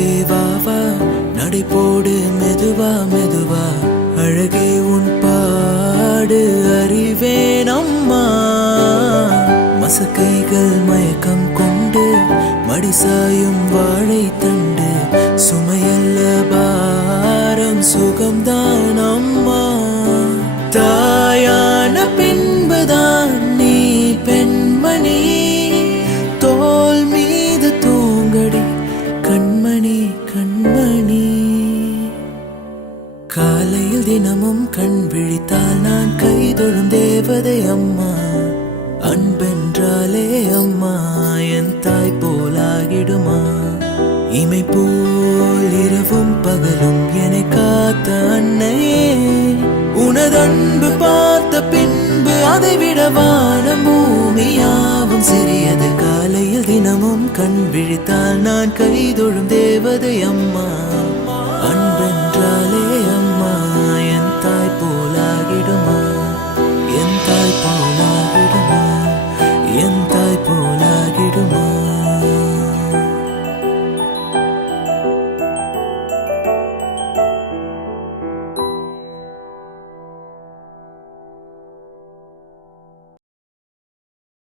நிலவே வாவா நடை போடு மெதுவா மெதுவா அழகே உன் பாடு அறிவேன் அம்மா மசக்கைகள் மயக்கம் கொண்டு மடிசாயும் வாழை தண்டு சுமையல்ல பாரம் சுகம்தான் அம்மா தாயான பின்புதான் நீ பெண்மணி தோல் மீது தூங்கடி கண்மணி கண்மணி காலையில் தினமும் கண் விழித்தால் நான் கைதொழும் தேவதை அம்மா அன்பென்றாலே அம்மா என் தாய் போலாகிடுமா இமை போல் இரவும் பகலும் என்னை காத்த அன்னையே உனதன்பு பார்த்த பின்பு அதை விட வானம் பூமியாவும் சிறியது காலையில் தினமும் கண் விழித்தால் நான் கைதொழும் தேவதை அம்மா அன்பென்றாலே அம்மா என் தாய் போலாகிடுமா